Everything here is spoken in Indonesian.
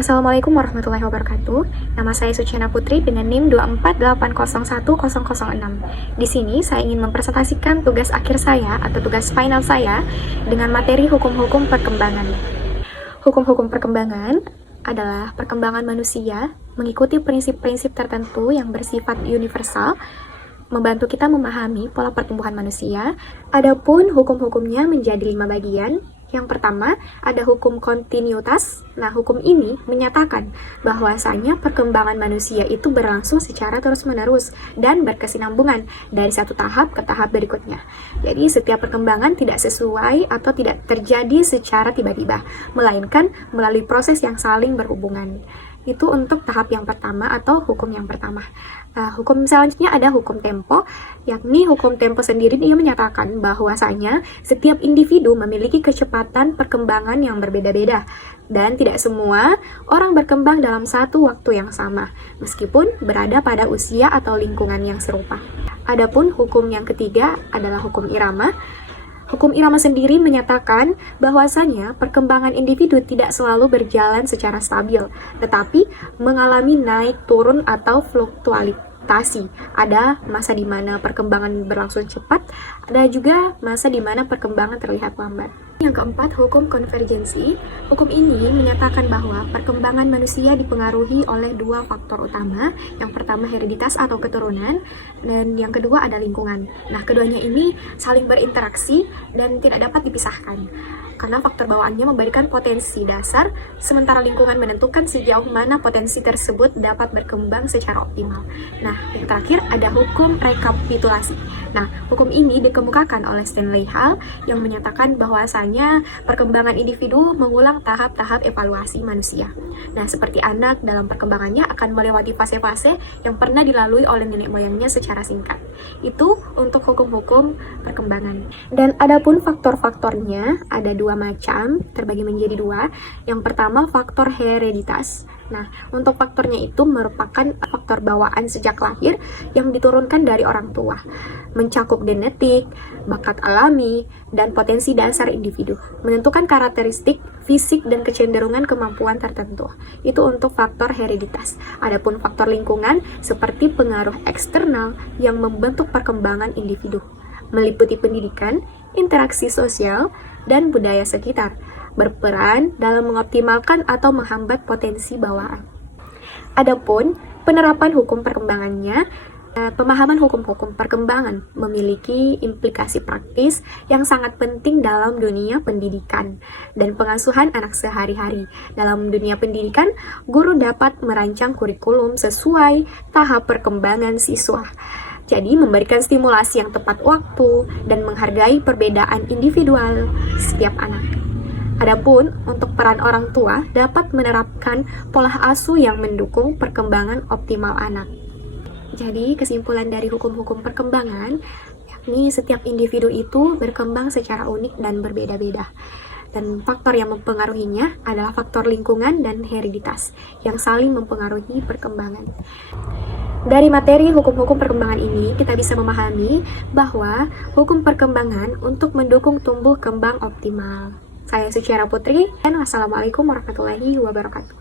Assalamualaikum warahmatullahi wabarakatuh. Nama saya Suciana Putri dengan NIM 248010006. Di sini saya ingin mempresentasikan tugas akhir saya atau tugas final saya dengan materi hukum-hukum perkembangan. Hukum-hukum perkembangan adalah perkembangan manusia mengikuti prinsip-prinsip tertentu yang bersifat universal, membantu kita memahami pola pertumbuhan manusia. Adapun hukum-hukumnya menjadi 5 bagian. Yang pertama, ada hukum kontinuitas. Nah, hukum ini menyatakan bahwasanya perkembangan manusia itu berlangsung secara terus-menerus dan berkesinambungan dari satu tahap ke tahap berikutnya. Jadi, setiap perkembangan tidak sesuai atau tidak terjadi secara tiba-tiba, melainkan melalui proses yang saling berhubungan. Itu untuk tahap yang pertama atau hukum yang pertama. Hukum selanjutnya ada hukum tempo, yakni hukum tempo sendiri dia menyatakan bahwasanya setiap individu memiliki kecepatan perkembangan yang berbeda-beda dan tidak semua orang berkembang dalam satu waktu yang sama, meskipun berada pada usia atau lingkungan yang serupa. Adapun hukum yang ketiga adalah hukum irama. Hukum irama sendiri menyatakan bahwasanya perkembangan individu tidak selalu berjalan secara stabil, tetapi mengalami naik turun atau fluktuasi. Ada masa di mana perkembangan berlangsung cepat, ada juga masa di mana perkembangan terlihat lambat. Yang keempat, hukum konvergensi. Hukum ini menyatakan bahwa perkembangan manusia dipengaruhi oleh 2 faktor utama. Yang pertama hereditas atau keturunan, dan yang kedua ada lingkungan. Nah, keduanya ini saling berinteraksi dan tidak dapat dipisahkan. Karena faktor bawaannya memberikan potensi dasar, sementara lingkungan menentukan sejauh mana potensi tersebut dapat berkembang secara optimal. Nah, yang terakhir ada hukum rekapitulasi. Nah, hukum ini dikemukakan oleh Stanley Hall yang menyatakan bahwasanya perkembangan individu mengulang tahap-tahap evaluasi manusia. Nah, seperti anak dalam perkembangannya akan melewati fase-fase yang pernah dilalui oleh nenek moyangnya secara singkat. Itu untuk hukum-hukum perkembangan. Dan adapun faktor-faktornya ada 2 macam, terbagi menjadi 2. Yang pertama, faktor hereditas. Nah, untuk faktornya itu merupakan faktor bawaan sejak lahir yang diturunkan dari orang tua, mencakup genetik, bakat alami, dan potensi dasar individu, menentukan karakteristik fisik dan kecenderungan kemampuan tertentu. Itu untuk faktor hereditas. Adapun faktor lingkungan seperti pengaruh eksternal yang membentuk perkembangan individu, meliputi pendidikan, interaksi sosial, dan budaya sekitar, berperan dalam mengoptimalkan atau menghambat potensi bawaan. Adapun penerapan hukum perkembangannya, pemahaman hukum-hukum perkembangan memiliki implikasi praktis yang sangat penting dalam dunia pendidikan dan pengasuhan anak sehari-hari. Dalam dunia pendidikan, guru dapat merancang kurikulum sesuai tahap perkembangan siswa. Jadi, memberikan stimulasi yang tepat waktu dan menghargai perbedaan individual setiap anak. Adapun untuk peran orang tua dapat menerapkan pola asuh yang mendukung perkembangan optimal anak. Jadi, kesimpulan dari hukum-hukum perkembangan, yakni setiap individu itu berkembang secara unik dan berbeda-beda. Dan faktor yang mempengaruhinya adalah faktor lingkungan dan hereditas yang saling mempengaruhi perkembangan. Dari materi hukum-hukum perkembangan ini, kita bisa memahami bahwa hukum perkembangan untuk mendukung tumbuh kembang optimal. Saya Suciana Putri, dan wassalamualaikum warahmatullahi wabarakatuh.